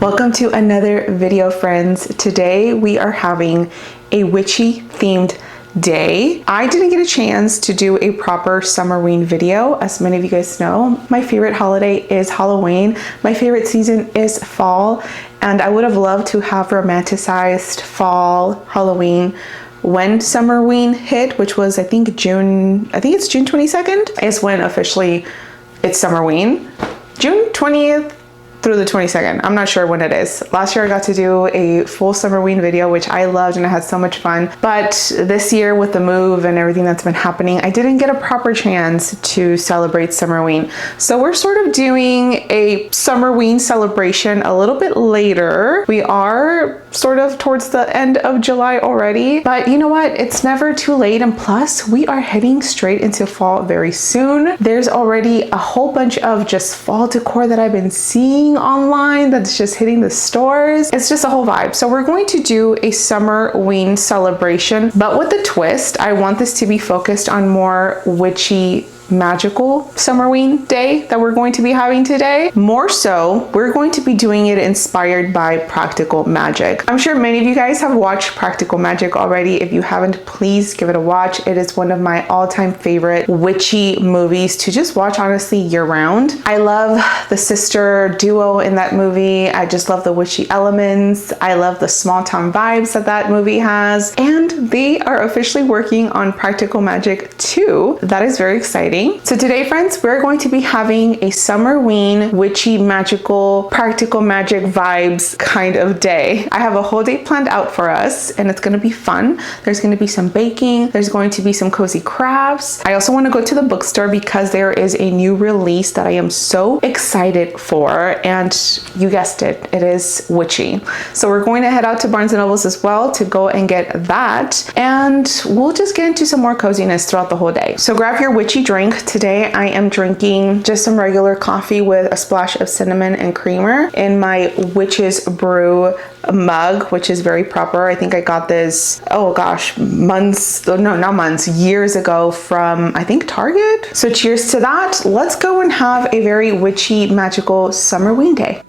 Welcome to another video, friends. Today we are having a witchy themed day. I didn't get a chance to do a proper Summerween video. As many of you guys know, my favorite holiday is Halloween. My favorite season is fall, and I would have loved to have romanticized fall Halloween when Summerween hit, which was I think it's June 22nd is when officially it's Summerween. June 20th through the 22nd. I'm not sure when it is. Last year I got to do a full Summerween video, which I loved and I had so much fun. But this year with the move and everything that's been happening, I didn't get a proper chance to celebrate Summerween. So we're sort of doing a Summerween celebration a little bit later. We are sort of towards the end of July already, but you know what? It's never too late. And plus we are heading straight into fall very soon. There's already a whole bunch of just fall decor that I've been seeing online that's just hitting the stores. It's just a whole vibe. So we're going to do a Summerween celebration, but with a twist. I want this to be focused on more witchy, magical Summerween day that we're going to be having today. More so, we're going to be doing it inspired by practical magic. I'm sure many of you guys have watched Practical Magic already. If you haven't, please give it a watch. It is one of my all-time favorite witchy movies to just watch, honestly, year-round. I love the sister duo in that movie. I just love the witchy elements. I love the small town vibes that that movie has. And they are officially working on Practical Magic 2. That is very exciting. So today, friends, we're going to be having a Summerween witchy, magical, practical magic vibes kind of day. I have a whole day planned out for us and it's going to be fun. There's going to be some baking. There's going to be some cozy crafts. I also want to go to the bookstore because there is a new release that I am so excited for, and you guessed it, it is witchy. So we're going to head out to Barnes & Nobles as well to go and get that, and we'll just get into some more coziness throughout the whole day. So grab your witchy drink. Today I am drinking just some regular coffee with a splash of cinnamon and creamer in my Witch's Brew mug, which is very proper. I think I got this, oh gosh, years ago from, I think, Target. So cheers to that. Let's go and have a very witchy, magical Summerween day.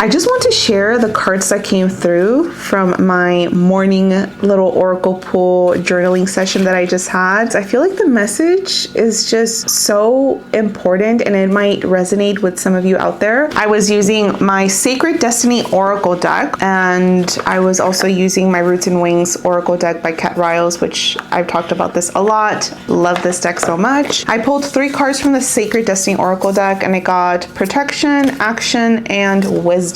I just want to share the cards that came through from my morning little oracle pull journaling session that I just had. I feel like the message is just so important and it might resonate with some of you out there. I was using my Sacred Destiny Oracle deck, and I was also using my Roots and Wings Oracle deck by Kat Riles, which I've talked about this a lot. Love this deck so much. I pulled 3 cards from the Sacred Destiny Oracle deck, and I got Protection, Action, and Wisdom.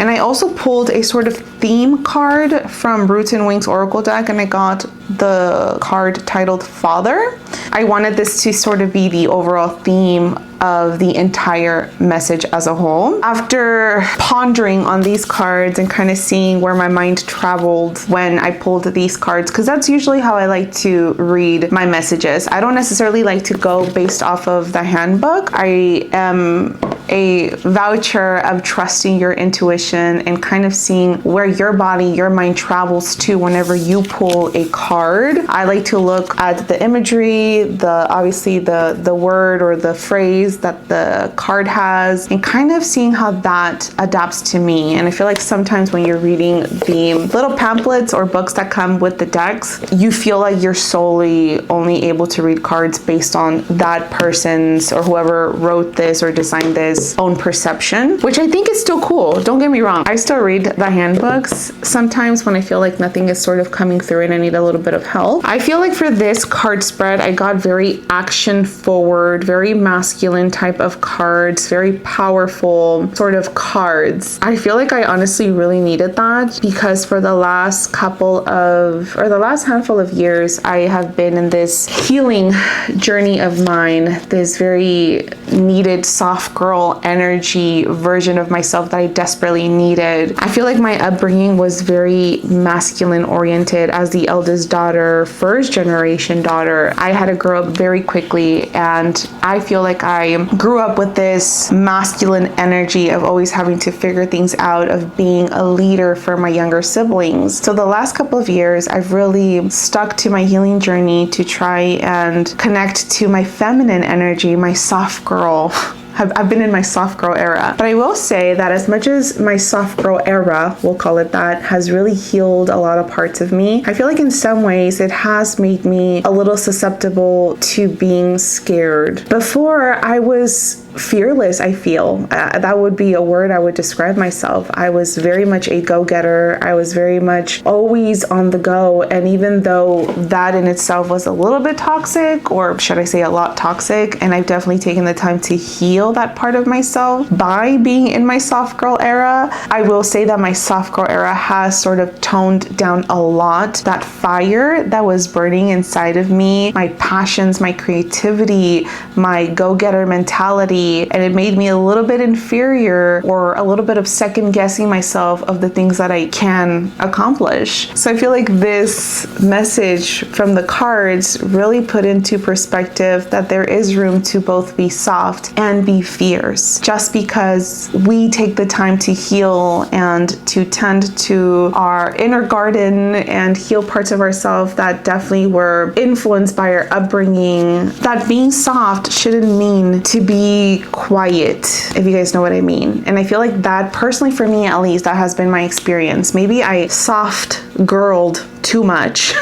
And I also pulled a sort of theme card from Roots and Wings Oracle deck, and I got the card titled Father. I wanted this to sort of be the overall theme of the entire message as a whole. After pondering on these cards and kind of seeing where my mind traveled when I pulled these cards, because that's usually how I like to read my messages. I don't necessarily like to go based off of the handbook. I am a voucher of trusting your intuition and kind of seeing where your body, your mind travels to whenever you pull a card. I like to look at the imagery, obviously the word or the phrase that the card has, and kind of seeing how that adapts to me. And I feel like sometimes when you're reading the little pamphlets or books that come with the decks, you feel like you're solely only able to read cards based on that person's or whoever wrote this or designed this own perception, which I think is still cool. Don't get me wrong. I still read the handbooks sometimes when I feel like nothing is sort of coming through and I need a little bit of help. I feel like for this card spread, I got very action forward, very masculine type of cards, very powerful sort of cards. I feel like I honestly really needed that because for the last handful of years, I have been in this healing journey of mine, this very needed soft girl energy version of myself that I desperately needed. I feel like my upbringing was very masculine oriented. As the eldest daughter, first generation daughter, I had to grow up very quickly, and I feel like I grew up with this masculine energy of always having to figure things out, of being a leader for my younger siblings. So the last couple of years, I've really stuck to my healing journey to try and connect to my feminine energy, my soft girl. I've been in my soft girl era. But I will say that as much as my soft girl era, we'll call it that, has really healed a lot of parts of me, I feel like in some ways it has made me a little susceptible to being scared. Before, I was fearless, I feel. That would be a word I would describe myself. I was very much a go-getter. I was very much always on the go. And even though that in itself was a little bit toxic, or should I say a lot toxic, and I've definitely taken the time to heal that part of myself by being in my soft girl era, I will say that my soft girl era has sort of toned down a lot that fire that was burning inside of me, my passions, my creativity, my go-getter mentality. And it made me a little bit inferior or a little bit of second guessing myself of the things that I can accomplish. So I feel like this message from the cards really put into perspective that there is room to both be soft and be fierce. Just because we take the time to heal and to tend to our inner garden and heal parts of ourselves that definitely were influenced by our upbringing, that being soft shouldn't mean to be quiet, if you guys know what I mean. And I feel like that, personally for me at least, that has been my experience. Maybe I soft girled too much.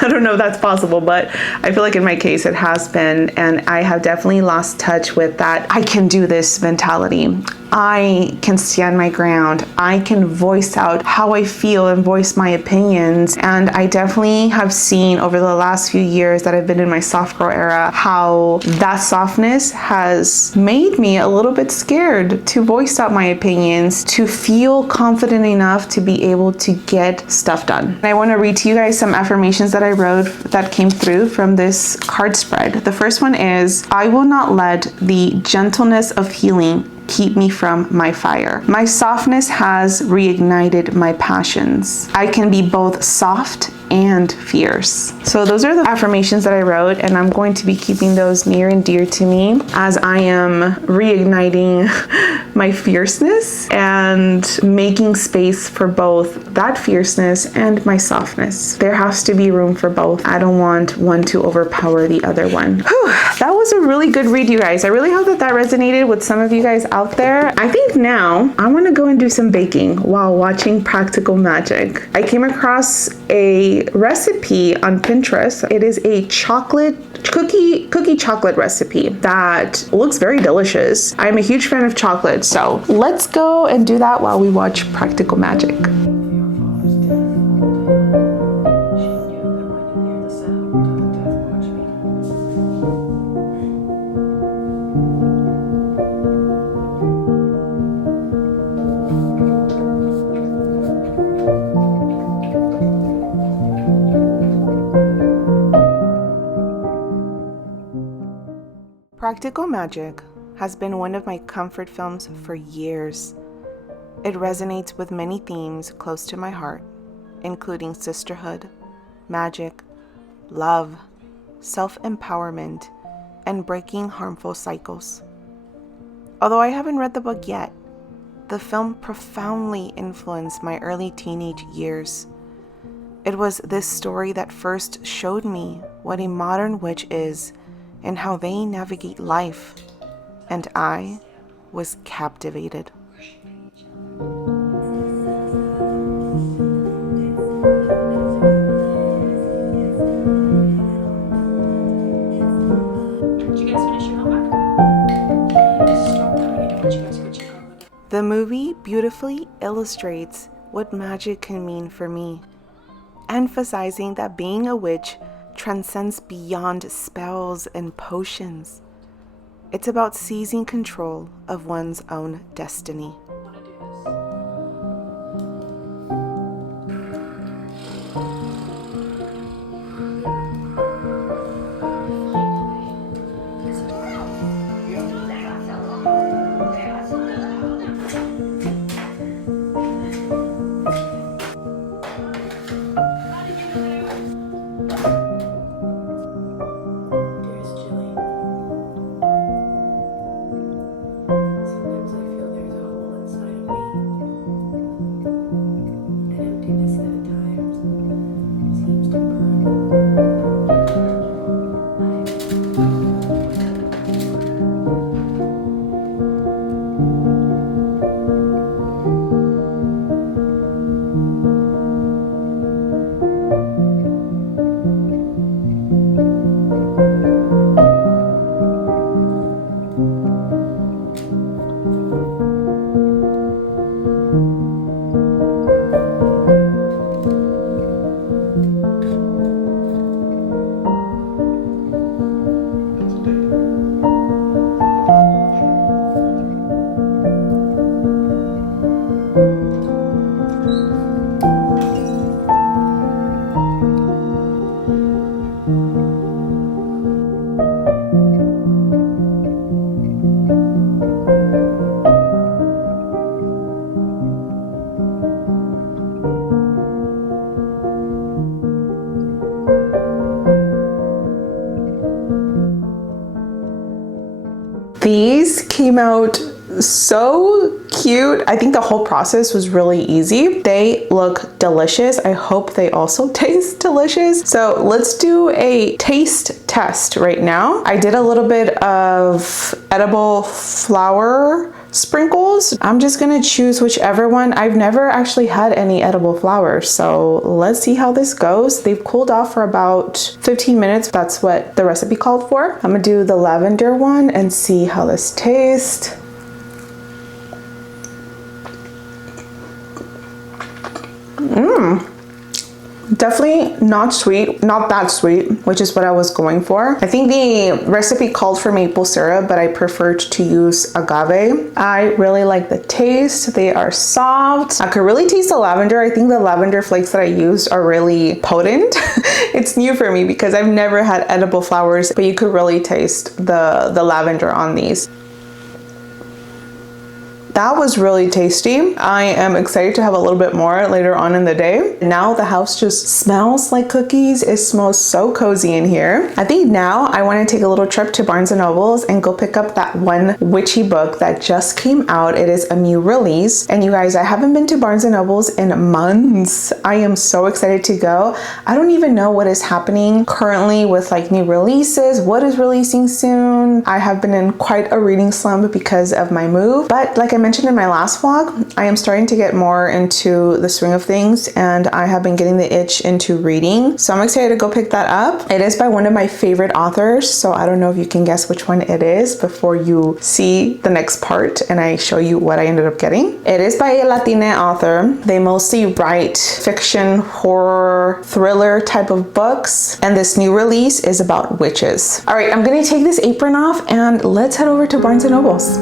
I don't know if that's possible, but I feel like in my case it has been, and I have definitely lost touch with that I can do this mentality. I can stand my ground. I can voice out how I feel and voice my opinions. And I definitely have seen over the last few years that I've been in my soft girl era, how that softness has made me a little bit scared to voice out my opinions, to feel confident enough to be able to get stuff done. And I want to read to you guys some affirmations that I wrote that came through from this card spread. The first one is, I will not let the gentleness of healing keep me from my fire. My softness has reignited my passions. I can be both soft and fierce. So those are the affirmations that I wrote, and I'm going to be keeping those near and dear to me as I am reigniting my fierceness and making space for both that fierceness and my softness. There has to be room for both. I don't want one to overpower the other one. Whew, that was a really good read, you guys. I really hope that that resonated with some of you guys out there. I think now I want to go and do some baking while watching Practical Magic. I came across a recipe on Pinterest. It is a cookie chocolate recipe that looks very delicious. I'm a huge fan of chocolate, so let's go and do that while we watch Practical Magic. Practical Magic has been one of my comfort films for years. It resonates with many themes close to my heart, including sisterhood, magic, love, self-empowerment, and breaking harmful cycles. Although I haven't read the book yet, the film profoundly influenced my early teenage years. It was this story that first showed me what a modern witch is and how they navigate life, and I was captivated. The movie beautifully illustrates what magic can mean for me, emphasizing that being a witch transcends beyond spells and potions. It's about seizing control of one's own destiny. These came out so cute. I think the whole process was really easy. They look delicious. I hope they also taste delicious. So let's do a taste test right now. I did a little bit of edible flower sprinkles. I'm just gonna choose whichever one. I've never actually had any edible flowers, so let's see how this goes. They've cooled off for about 15 minutes. That's what the recipe called for. I'm gonna do the lavender one and see how this tastes. Definitely not sweet, not that sweet, which is what I was going for. I think the recipe called for maple syrup, but I preferred to use agave. I really like the taste. They are soft. I could really taste the lavender. I think the lavender flakes that I used are really potent. It's new for me because I've never had edible flowers, but you could really taste the lavender on these. That was really tasty. I am excited to have a little bit more later on in the day. Now the house just smells like cookies. It smells so cozy in here. I think now I want to take a little trip to Barnes & Noble's and go pick up that one witchy book that just came out. It is a new release. And you guys, I haven't been to Barnes & Noble's in months. I am so excited to go. I don't even know what is happening currently with like new releases, what is releasing soon. I have been in quite a reading slump because of my move. But like I mentioned in my last vlog, I am starting to get more into the swing of things and I have been getting the itch into reading. So I'm excited to go pick that up. It is by one of my favorite authors. So I don't know if you can guess which one it is before you see the next part and I show you what I ended up getting. It is by a Latina author. They mostly write fiction, horror, thriller type of books. And this new release is about witches. All right, I'm gonna take this apron off and let's head over to Barnes & Noble's.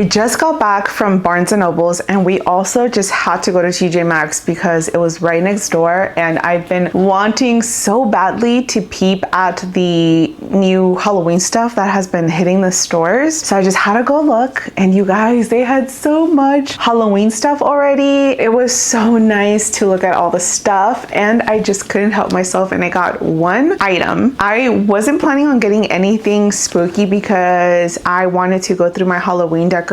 We just got back from Barnes & Noble's and we also just had to go to TJ Maxx because it was right next door, and I've been wanting so badly to peep at the new Halloween stuff that has been hitting the stores. So I just had to go look, and you guys, they had so much Halloween stuff already. It was so nice to look at all the stuff, and I just couldn't help myself and I got one item. I wasn't planning on getting anything spooky because I wanted to go through my Halloween decorations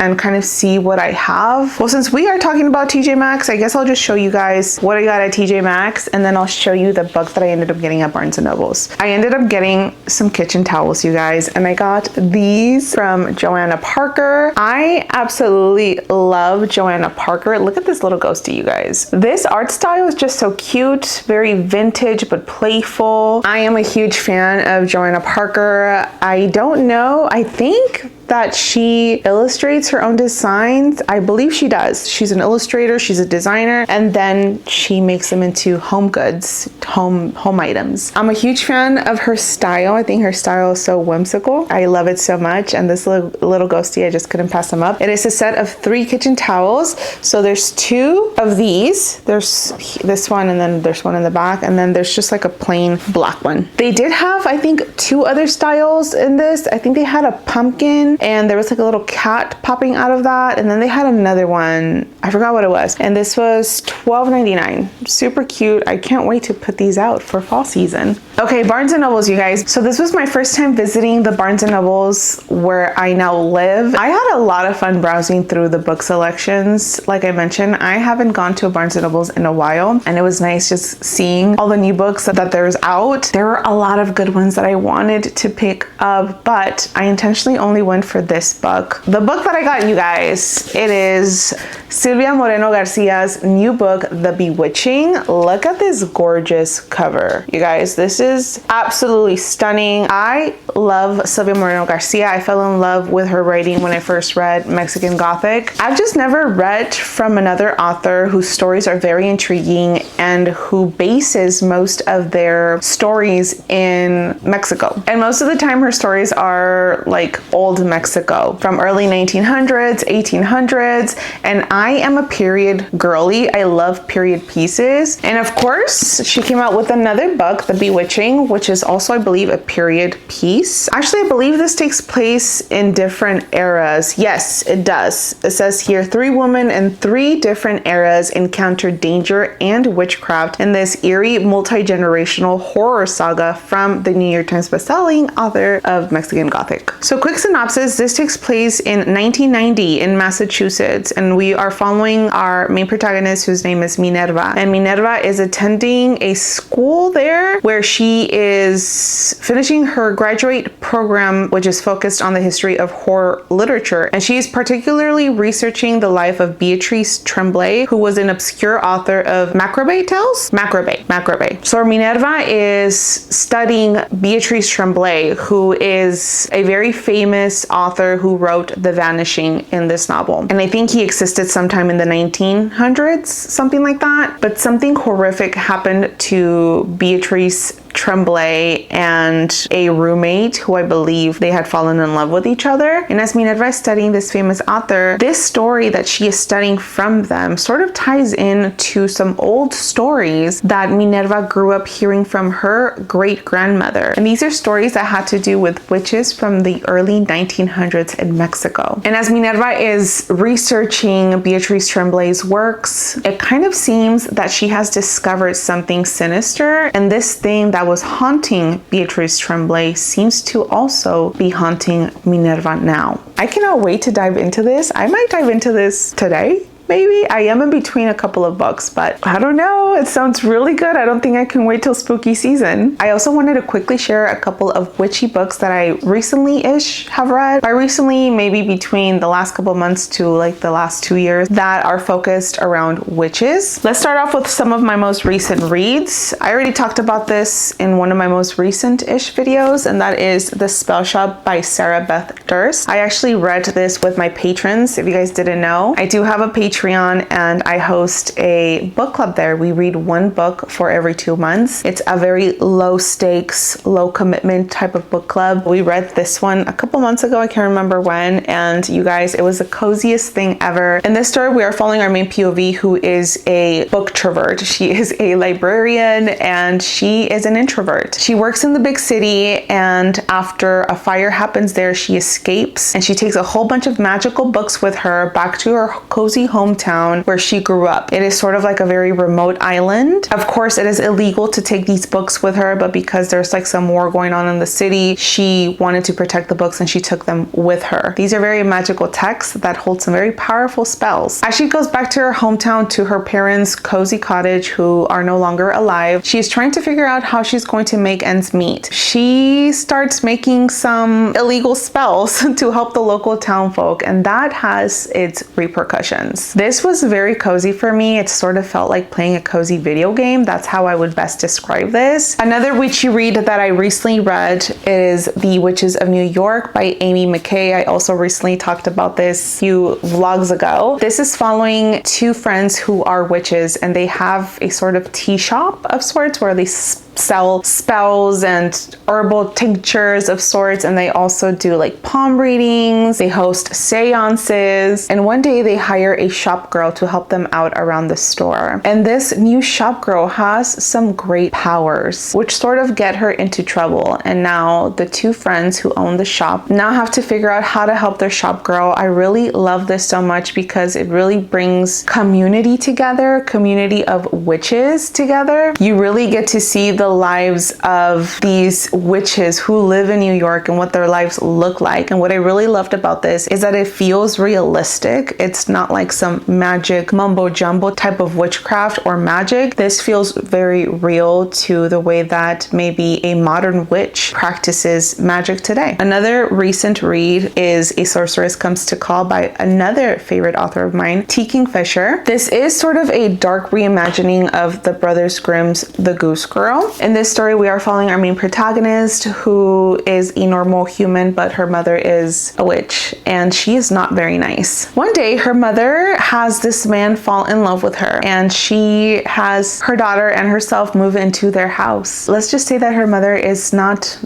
and kind of see what I have. Well, since we are talking about TJ Maxx, I guess I'll just show you guys what I got at TJ Maxx, and then I'll show you the book that I ended up getting at Barnes & Noble's. I ended up getting some kitchen towels, you guys, and I got these from Joanna Parker. I absolutely love Joanna Parker. Look at this little ghosty, you guys. This art style is just so cute, very vintage but playful. I am a huge fan of Joanna Parker. I don't know, I think that she illustrates her own designs. I believe she does. She's an illustrator, she's a designer, and then she makes them into home goods, home items. I'm a huge fan of her style. I think her style is so whimsical. I love it so much. And this little ghosty, I just couldn't pass them up. It is a set of 3 kitchen towels. So there's 2 of these. There's this one, and then there's one in the back, and then there's just like a plain black one. They did have, I think, 2 other styles in this. I think they had a pumpkin, and there was like a little cat popping out of that, and then they had another one, I forgot what it was, and this was $12.99. Super cute. I can't wait to put these out for fall season. Okay, Barnes & Noble's, you guys. So this was my first time visiting the Barnes & Noble's where I now live. I had a lot of fun browsing through the book selections. Like I mentioned, I haven't gone to a Barnes & Noble's in a while, and it was nice just seeing all the new books that there's out. There were a lot of good ones that I wanted to pick up, but I intentionally only went for this book. The book that I got, you guys, it is Silvia Moreno Garcia's new book, The Bewitching. Look at this gorgeous cover, you guys. This is absolutely stunning. I love Silvia Moreno Garcia. I fell in love with her writing when I first read Mexican Gothic. I've just never read from another author whose stories are very intriguing and who bases most of their stories in Mexico. And most of the time her stories are like old Mexico from early 1900s, 1800s, and I am a period girly. I love period pieces. And of course, she came out with another book, The Bewitching, which is also, I believe, a period piece. Actually, I believe this takes place in different eras. Yes, it does. It says here, 3 women in 3 different eras encounter danger and witchcraft in this eerie multi-generational horror saga from the New York Times bestselling author of Mexican Gothic. So quick synopsis, this takes place in 1990 in Massachusetts, and we are following our main protagonist, whose name is Minerva. And Minerva is attending a school there where she is finishing her graduate program, which is focused on the history of horror literature. And she is particularly researching the life of Beatrice Tremblay, who was an obscure author of Macrobay tales? Macrobay. So Minerva is studying Beatrice Tremblay, who is a very famous author who wrote The Vanishing in this novel. And I think he existed sometime in the 1900s, something like that. But something horrific happened to Beatrice Tremblay and a roommate who I believe they had fallen in love with each other. And as Minerva is studying this famous author, this story that she is studying from them sort of ties in to some old stories that Minerva grew up hearing from her great-grandmother. And these are stories that had to do with witches from the early 1900s in Mexico. And as Minerva is researching Beatrice Tremblay's works, it kind of seems that she has discovered something sinister, and this thing that was haunting Beatrice Tremblay seems to also be haunting Minerva now. I cannot wait to dive into this. I might dive into this today. Maybe. I am in between a couple of books, but I don't know. It sounds really good. I don't think I can wait till spooky season. I also wanted to quickly share a couple of witchy books that I recently-ish have read. By recently, maybe between the last couple of months to like the last 2 years, that are focused around witches. Let's start off with some of my most recent reads. I already talked about this in one of my most recent-ish videos, and that is The Spell Shop by Sarah Beth Durst. I actually read this with my patrons, if you guys didn't know. I do have a Patreon Patreon, and I host a book club there. We read one book for every 2 months. It's a very low stakes, low commitment type of book club. We read this one a couple months ago, I can't remember when, and you guys, it was the coziest thing ever. In this story, we are following our main POV, who is a book trovert. She is a librarian and she is an introvert. She works in the big city, and after a fire happens there, she escapes and she takes a whole bunch of magical books with her back to her cozy hometown where she grew up. It is sort of like a very remote island. Of course, it is illegal to take these books with her, but because there's like some war going on in the city, she wanted to protect the books and she took them with her. These are very magical texts that hold some very powerful spells. As she goes back to her hometown, to her parents' cozy cottage, who are no longer alive, she's trying to figure out how she's going to make ends meet. She starts making some illegal spells to help the local town folk, and that has its repercussions. This was very cozy for me. It sort of felt like playing a cozy video game. That's how I would best describe this. Another witchy read that I recently read is The Witches of New York by Amy McKay. I also recently talked about this a few vlogs ago. This is following two friends who are witches, and they have a sort of tea shop of sorts where they sell spells and herbal tinctures of sorts, and they also do like palm readings, they host seances, and one day they hire a shop girl to help them out around the store. And this new shop girl has some great powers which sort of get her into trouble, and now the two friends who own the shop now have to figure out how to help their shop girl. I really love this so much because it really brings community together, community of witches together. You really get to see the lives of these witches who live in New York and what their lives look like. And what I really loved about this is that it feels realistic. It's not like some magic mumbo jumbo type of witchcraft or magic. This feels very real to the way that maybe a modern witch practices magic today. Another recent read is A Sorceress Comes to Call by another favorite author of mine, T. Kingfisher. This is sort of a dark reimagining of the Brothers Grimm's The Goose Girl. In this story, we are following our main protagonist, who is a normal human, but her mother is a witch, and she is not very nice. One day, her mother has this man fall in love with her, and she has her daughter and herself move into their house. Let's just say that her mother is not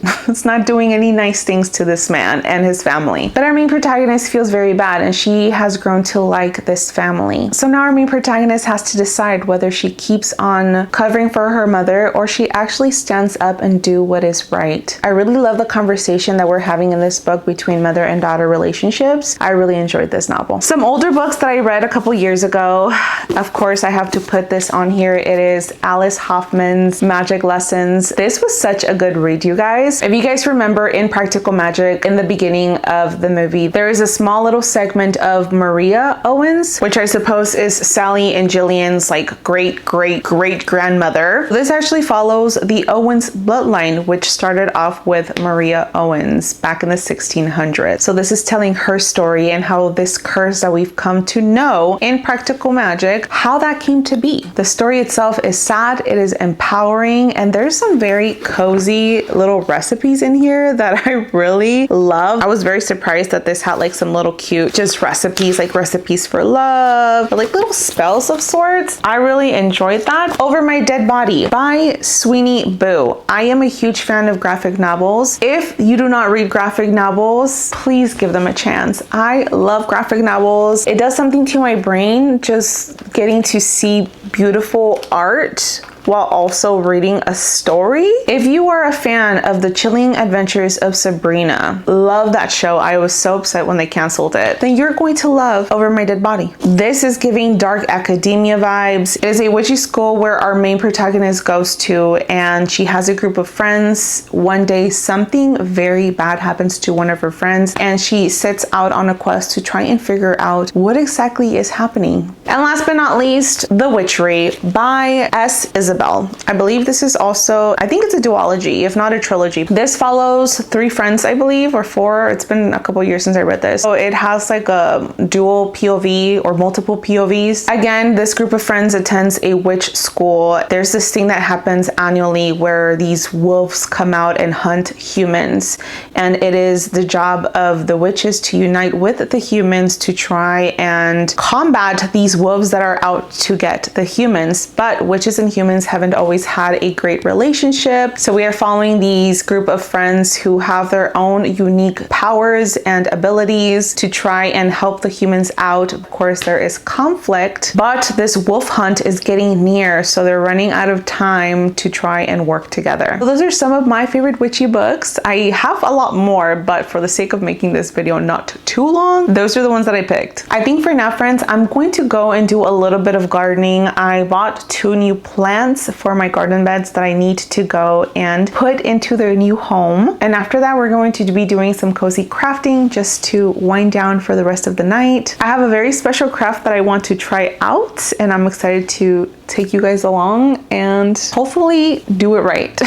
doing any nice things to this man and his family. But our main protagonist feels very bad, and she has grown to like this family. So now our main protagonist has to decide whether she keeps on covering for her mother or she actually stands up and do what is right. I really love the conversation that we're having in this book between mother and daughter relationships. I really enjoyed this novel. Some older books that I read a couple years ago, of course I have to put this on here. It is Alice Hoffman's Magic Lessons. This was such a good read, you guys. If you guys remember in Practical Magic, in the beginning of the movie, there is a small little segment of Maria Owens, which I suppose is Sally and Jillian's like great grandmother. This actually follows the Owens bloodline, which started off with Maria Owens back in the 1600s. So this is telling her story and how this curse that we've come to know in Practical Magic, how that came to be. The story itself is sad, it is empowering, and there's some very cozy little recipes in here that I really love. I was very surprised that this had like some little cute just recipes, like recipes for love, or like little spells of sorts. I really enjoyed that. Over My Dead Body by Sweeney Boo. I am a huge fan of graphic novels. If you do not read graphic novels, please give them a chance. I love graphic novels. It does something to my brain just getting to see beautiful art while also reading a story. If you are a fan of The Chilling Adventures of Sabrina, love that show. I was so upset when they canceled it. Then you're going to love Over My Dead Body. This is giving dark academia vibes. It is a witchy school where our main protagonist goes to, and she has a group of friends. One day, something very bad happens to one of her friends, and she sets out on a quest to try and figure out what exactly is happening. And last but not least, The Witchery by S. Isabel Isabel. I believe this is also, I think it's a duology, if not a trilogy. This follows three friends, I believe, or four. It's been a couple years since I read this. So it has like a dual POV or multiple POVs. Again, this group of friends attends a witch school. There's this thing that happens annually where these wolves come out and hunt humans. And it is the job of the witches to unite with the humans to try and combat these wolves that are out to get the humans. But witches and humans haven't always had a great relationship. So we are following these group of friends who have their own unique powers and abilities to try and help the humans out. Of course, there is conflict, but this wolf hunt is getting near, so they're running out of time to try and work together. So those are some of my favorite witchy books. I have a lot more, but for the sake of making this video not too long, those are the ones that I picked. I think for now, friends, I'm going to go and do a little bit of gardening. I bought 2 new plants for my garden beds that I need to go and put into their new home. And after that, we're going to be doing some cozy crafting just to wind down for the rest of the night. I have a very special craft that I want to try out, and I'm excited to take you guys along and hopefully do it right.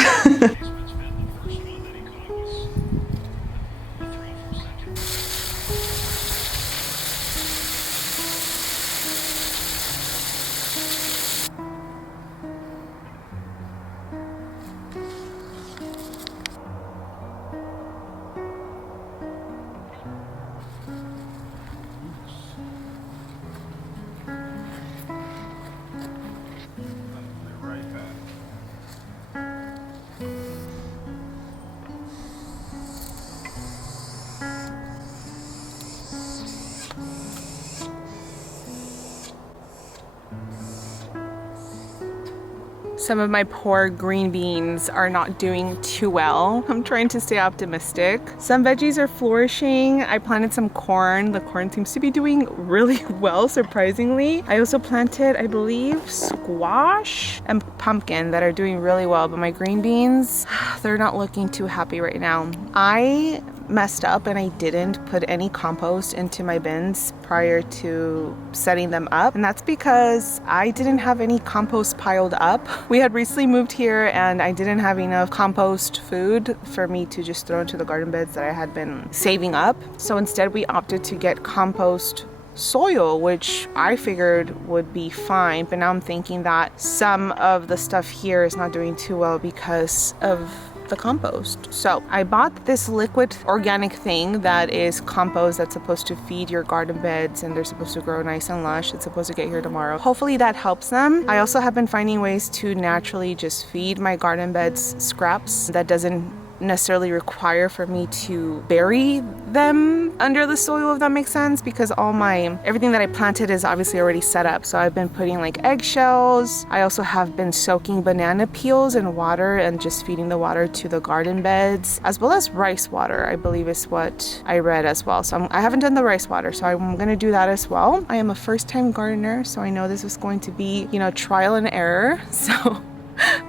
Some of my poor green beans are not doing too well. I'm trying to stay optimistic. Some veggies are flourishing. I planted some corn. The corn seems to be doing really well, surprisingly. I also planted, I believe, squash and pumpkin that are doing really well, but my green beans, they're not looking too happy right now. I messed up and I didn't put any compost into my bins prior to setting them up, and that's because I didn't have any compost piled up. We had recently moved here and I didn't have enough compost food for me to just throw into the garden beds that I had been saving up. So instead we opted to get compost soil, which I figured would be fine, but now I'm thinking that some of the stuff here is not doing too well because of the compost. So I bought this liquid organic thing that is compost that's supposed to feed your garden beds, and they're supposed to grow nice and lush. It's supposed to get here tomorrow. Hopefully that helps them. I also have been finding ways to naturally just feed my garden beds scraps that doesn't necessarily require for me to bury them under the soil, if that makes sense, because everything that I planted is obviously already set up. So I've been putting like eggshells. I also have been soaking banana peels in water and just feeding the water to the garden beds, as well as rice water, I believe is what I read as well. So I haven't done the rice water, so I'm gonna do that as well. I am a first-time gardener, so I know this is going to be, trial and error. So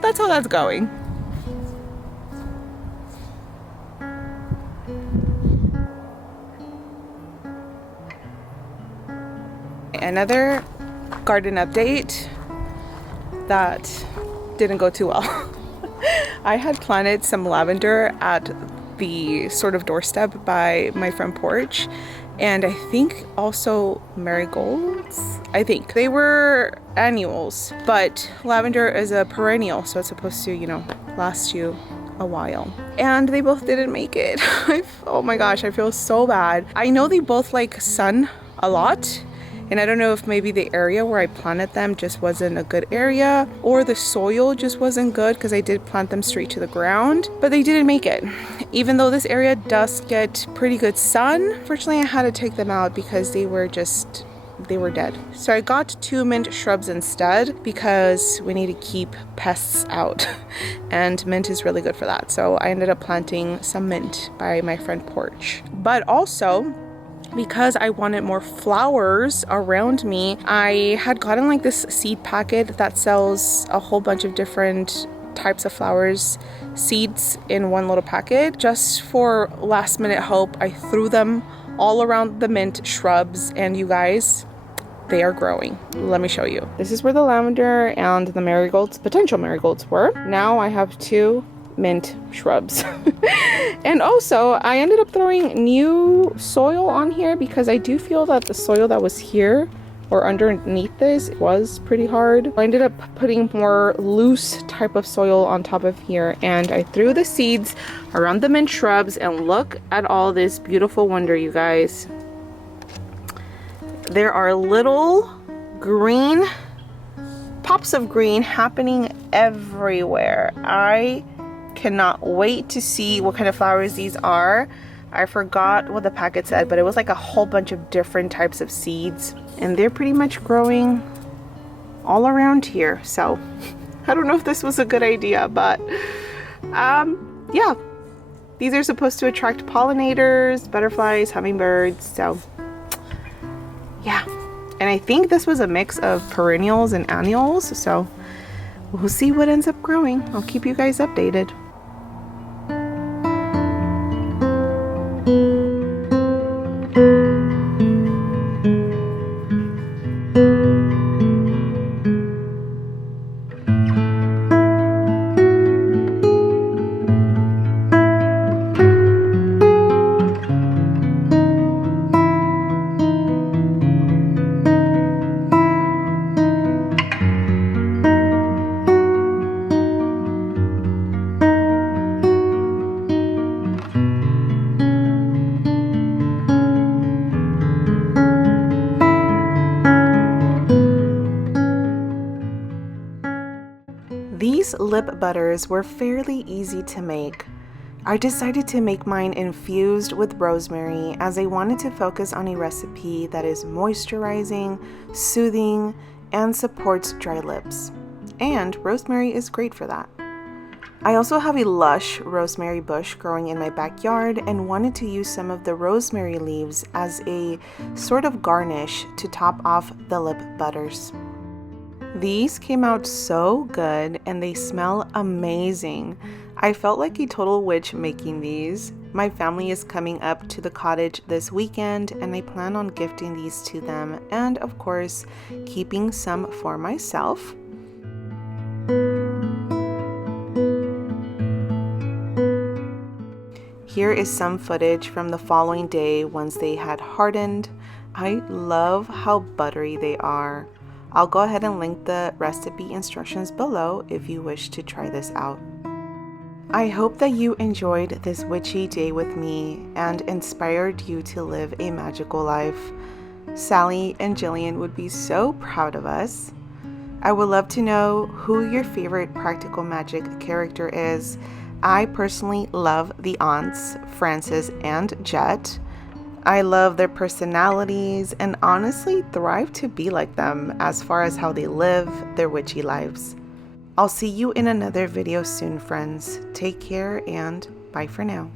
that's how that's going. Another garden update that didn't go too well. I had planted some lavender at the sort of doorstep by my front porch, and I think also marigolds. I think they were annuals, but lavender is a perennial, so it's supposed to, last you a while. And they both didn't make it. Oh my gosh, I feel so bad. I know they both like sun a lot, and I don't know if maybe the area where I planted them just wasn't a good area, or the soil just wasn't good, because I did plant them straight to the ground, but they didn't make it. Even though this area does get pretty good sun, fortunately I had to take them out because they were dead. So I got 2 mint shrubs instead because we need to keep pests out and mint is really good for that. So I ended up planting some mint by my front porch. But also, because I wanted more flowers around me, I had gotten like this seed packet that sells a whole bunch of different types of flowers, seeds in one little packet. Just for last minute hope, I threw them all around the mint shrubs, and you guys, they are growing. Let me show you. This is where the lavender and the marigolds, potential marigolds, were. Now I have 2 mint shrubs. And also I ended up throwing new soil on here because I do feel that the soil that was here or underneath this was pretty hard. I ended up putting more loose type of soil on top of here, and I threw the seeds around the mint shrubs, and look at all this beautiful wonder, you guys. There are little green pops of green happening everywhere. I cannot wait to see what kind of flowers these are. I forgot what the packet said, but it was like a whole bunch of different types of seeds, and they're pretty much growing all around here. So I don't know if this was a good idea, but yeah, these are supposed to attract pollinators, butterflies, hummingbirds. So yeah, and I think this was a mix of perennials and annuals, so we'll see what ends up growing. I'll keep you guys updated. These lip butters were fairly easy to make. I decided to make mine infused with rosemary as I wanted to focus on a recipe that is moisturizing, soothing, and supports dry lips. And rosemary is great for that. I also have a lush rosemary bush growing in my backyard and wanted to use some of the rosemary leaves as a sort of garnish to top off the lip butters. These came out so good and they smell amazing. I felt like a total witch making these. My family is coming up to the cottage this weekend and I plan on gifting these to them and of course keeping some for myself. Here is some footage from the following day once they had hardened. I love how buttery they are. I'll go ahead and link the recipe instructions below if you wish to try this out. I hope that you enjoyed this witchy day with me and inspired you to live a magical life. Sally and Jillian would be so proud of us. I would love to know who your favorite practical magic character is. I personally love the aunts, Frances and Jet. I love their personalities and honestly thrive to be like them as far as how they live their witchy lives. I'll see you in another video soon, friends. Take care and bye for now.